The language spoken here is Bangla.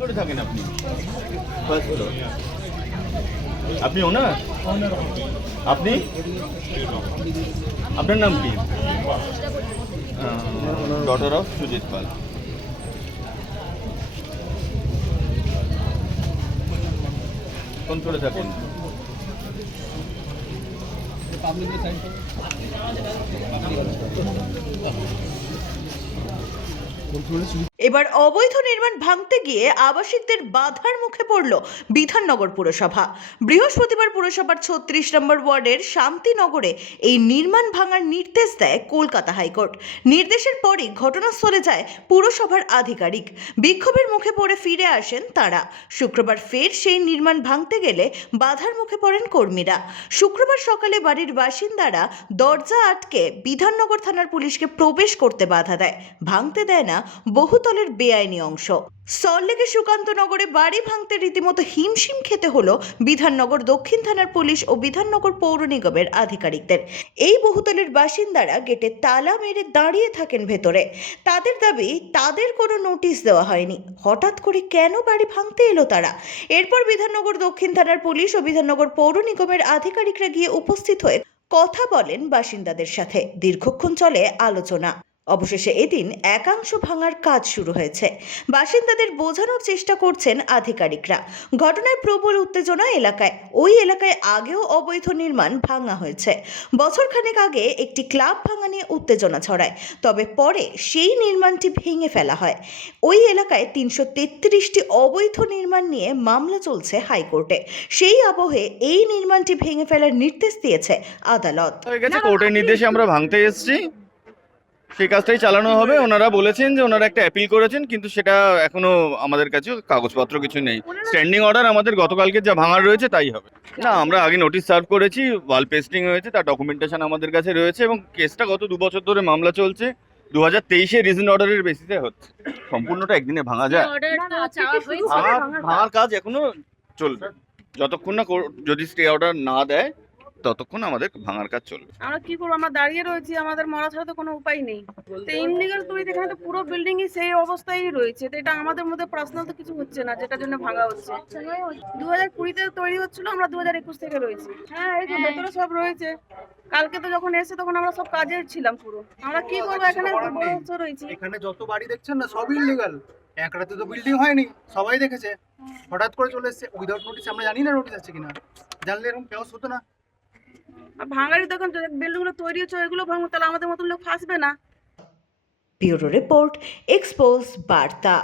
করে থাকেন আপনি। ফার্স্ট ফ্লোর আপনি ওনার আপনি? আপনার নাম কি? Daughter of Sujit Pal. কোন ফ্লোরে থাকেন? এবার অবৈধ নির্মাণ ভাঙতে গিয়ে আবাসিকদের বাধার মুখে পড়ল বিধাননগর পুরসভা। বৃহস্পতিবার পুরসভার ছত্রিশ নম্বর ওয়ার্ডের শান্তিনগরে এই নির্মাণ ভাঙার নির্দেশ দেয় কলকাতা হাইকোর্ট। নির্দেশের পরই ঘটনাস্থলে যায় পুরসভার আধিকারিক। বিক্ষোভের মুখে পড়ে ফিরে আসেন তারা। শুক্রবার ফের সেই নির্মাণ ভাঙতে গেলে বাধার মুখে পড়েন কর্মীরা। শুক্রবার সকালে বাড়ির বাসিন্দারা দরজা আটকে বিধাননগর থানার পুলিশকে প্রবেশ করতে বাধা দেয়। ভাঙতে দেয় না বহুতলের বেআইনি অংশ। সল্লেকে সুকান্তনগরে বাড়ি ভাঙতে রীতিমতো হিমশিম খেতে হলো বিধাননগর দক্ষিণ থানার পুলিশ ও বিধাননগর পৌর নিগমের আধিকারিকদের। এই বহুতলের বাসিন্দারা গেটে তালা মেরে দাঁড়িয়ে থাকেন ভেতরে। তাদের দাবি, তাদের কোনো নোটিশ দেওয়া হয়নি। হঠাৎ করে কেন বাড়ি ভাঙতে এলো তারা? এরপর বিধাননগর দক্ষিণ থানার পুলিশ ও বিধাননগর পৌর নিগমের আধিকারিকরা গিয়ে উপস্থিত হয়ে কথা বলেন বাসিন্দাদের সাথে। দীর্ঘক্ষণ চলে আলোচনা। অবশেষে এদিন একাংশ ভাঙার কাজ শুরু হয়েছে। বাসিন্দাদের বোঝানোর চেষ্টা করছেন আধিকারিকরা। ঘটনায় প্রবল উত্তেজনা এলাকায়। ওই এলাকায় আগেও অবৈধ নির্মাণ ভাঙা হয়েছে। বছরখানেক আগে একটি ক্লাব ভাঙা নিয়ে উত্তেজনা ছড়ায়। তবে পরে সেই নির্মাণটি ভেঙে ফেলা হয়। ওই এলাকায় তিনশো তেত্রিশটি অবৈধ নির্মাণ নিয়ে মামলা চলছে হাইকোর্টে। সেই আবহে এই নির্মাণটি ভেঙে ফেলার নির্দেশ দিয়েছে আদালত। কোর্টের নির্দেশে আমরা ভাঙতে এসেছি। সেই কাজটাই চালানো হবে। ওনারা বলেছেন যে ওনারা একটা অ্যাপিল করেছেন কিন্তু সেটা এখনও আমাদের কাছে কাগজপত্র কিছু নেই। স্ট্যান্ডিং অর্ডার আমাদের গতকালকে যা ভাঙার রয়েছে তাই হবে। না আমরা আগে নোটিশ সার্ভ করেছি ওয়াল পেস্টিং হয়েছে তার ডকুমেন্টেশন আমাদের কাছে রয়েছে এবং কেসটা গত দু বছর ধরে মামলা চলছে। দু হাজার তেইশে রিজন অর্ডারের বেসিসে হচ্ছে। সম্পূর্ণটা একদিনে ভাঙা যায়। ভাঙার কাজ এখনও চলবে। যতক্ষণ না যদি স্টে অর্ডার না দেয় ততক্ষণ আমাদের ভাঙার কাজ চলবে। আমরা কি করব? আমরা দাঁড়িয়ে রয়েছি আমাদের মরা ছাড়া তো কোনো উপায় নেই। তো ইনলিগাল তৈরি এখানে তো পুরো বিল্ডিং ই সেই অবস্থায় রয়েছে। তো এটা আমাদের মধ্যে পার্সোনাল তো কিছু হচ্ছে না যেটার জন্য ভাঙা হচ্ছে। দু হাজার কুড়িতে তৈরি হচ্ছিল আমরা দু হাজার একুশ থেকে রয়েছি। হ্যাঁ এই যে ভেতরে সব রয়েছে। কালকে তো যখন এসে তখন আমরা সব কাজে ছিলাম পুরো। আমরা কি করব? এখানে রয়েছি। এখানে যত বাড়ি দেখছেন না সব ইলিগাল এক রাতে তো বিল্ডিং হয়নি সবাই দেখেছে। হঠাৎ করে চলে এসেছে উইদাউট নোটিস আমরা জানি না নোটিস আছে কিনা। জানলে এরকম কেউ হতো না। আর দোকান তখন বিল্ডিংগুলো তৈরি হচ্ছে, ওইগুলো ভাঙবো, তাহলে আমাদের মতন লোক ফাঁসবে না? ব্যুরো রিপোর্ট, এক্সপোজ, বার্তা।